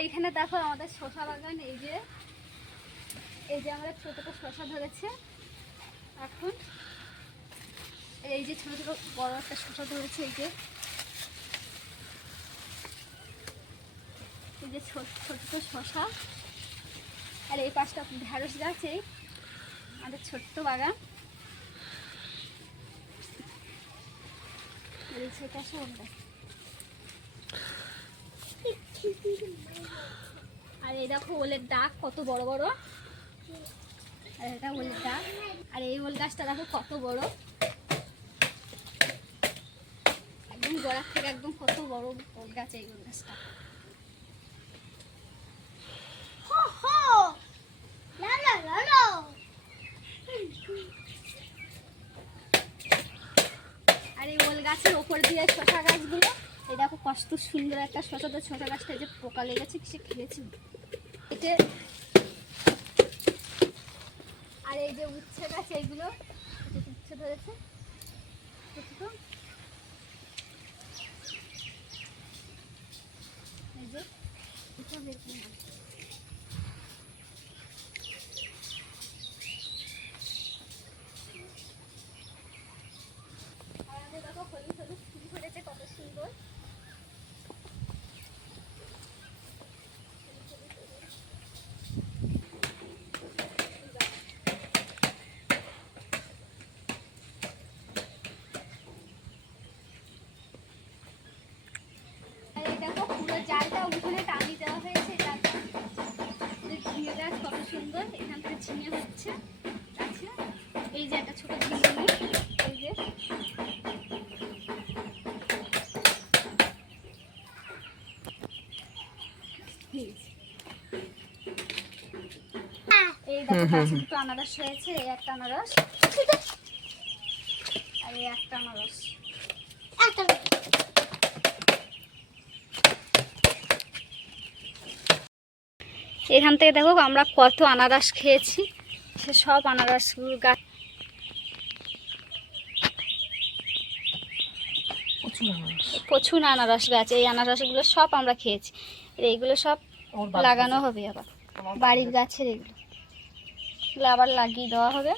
এইখানে দেখো আমাদের শসা বাগান। এই যে আমাদের ছোট ছোট শসা ধরেছে এখন। এই যে ছোট ছোট বড় একটা শসা ধরেছে। এই যে ছোট ছোট শসা। আর এই পাশটা ঢেঁড়স গাছ। এই আমাদের ছোট্ট বাগান। আর এই দেখো ওলের ডাক কত বড় বড়। আর এটা ওলের ডাক। আর এই ওল গাছটা দেখো কত বড়, একদম গোড়া থেকে একদম কত বড় ওল গাছ এই ওল গাছটা। আর এই ওল গাছের ওপর দিয়ে শসা গাছগুলো। এই দেখো কত সুন্দর একটা শসা। তো শসা গাছটা যে পোকা লেগেছে সে খেয়েছে এতে। আর এই যে উচ্ছে গাছ, এইগুলো উচ্ছে ধরেছে এই যে দেখো হলুদ হলুদ ফুল ধরেছে কত সুন্দর। জালটা উঠোনে টানিয়ে দেওয়া হয়েছে। ঝিঙে গাছ কত সুন্দর, এখান থেকে ঝিঙে হচ্ছে। আচ্ছা এই যে একটা ছোট ঝিঙে, এই যে এই দেখো গাছে দুটো আনারস হয়েছে। এই একটা আনারস আর এই একটা আনারস। এখান থেকে দেখো আমরা কত আনারস খেয়েছি। সে সব আনারস গাছ, প্রচুর আনারস গাছ। এই আনারসগুলো সব আমরা খেয়েছি। এইগুলো সব লাগানো হবে আবার বাড়ির গাছের। এগুলো আবার লাগিয়ে দেওয়া হবে।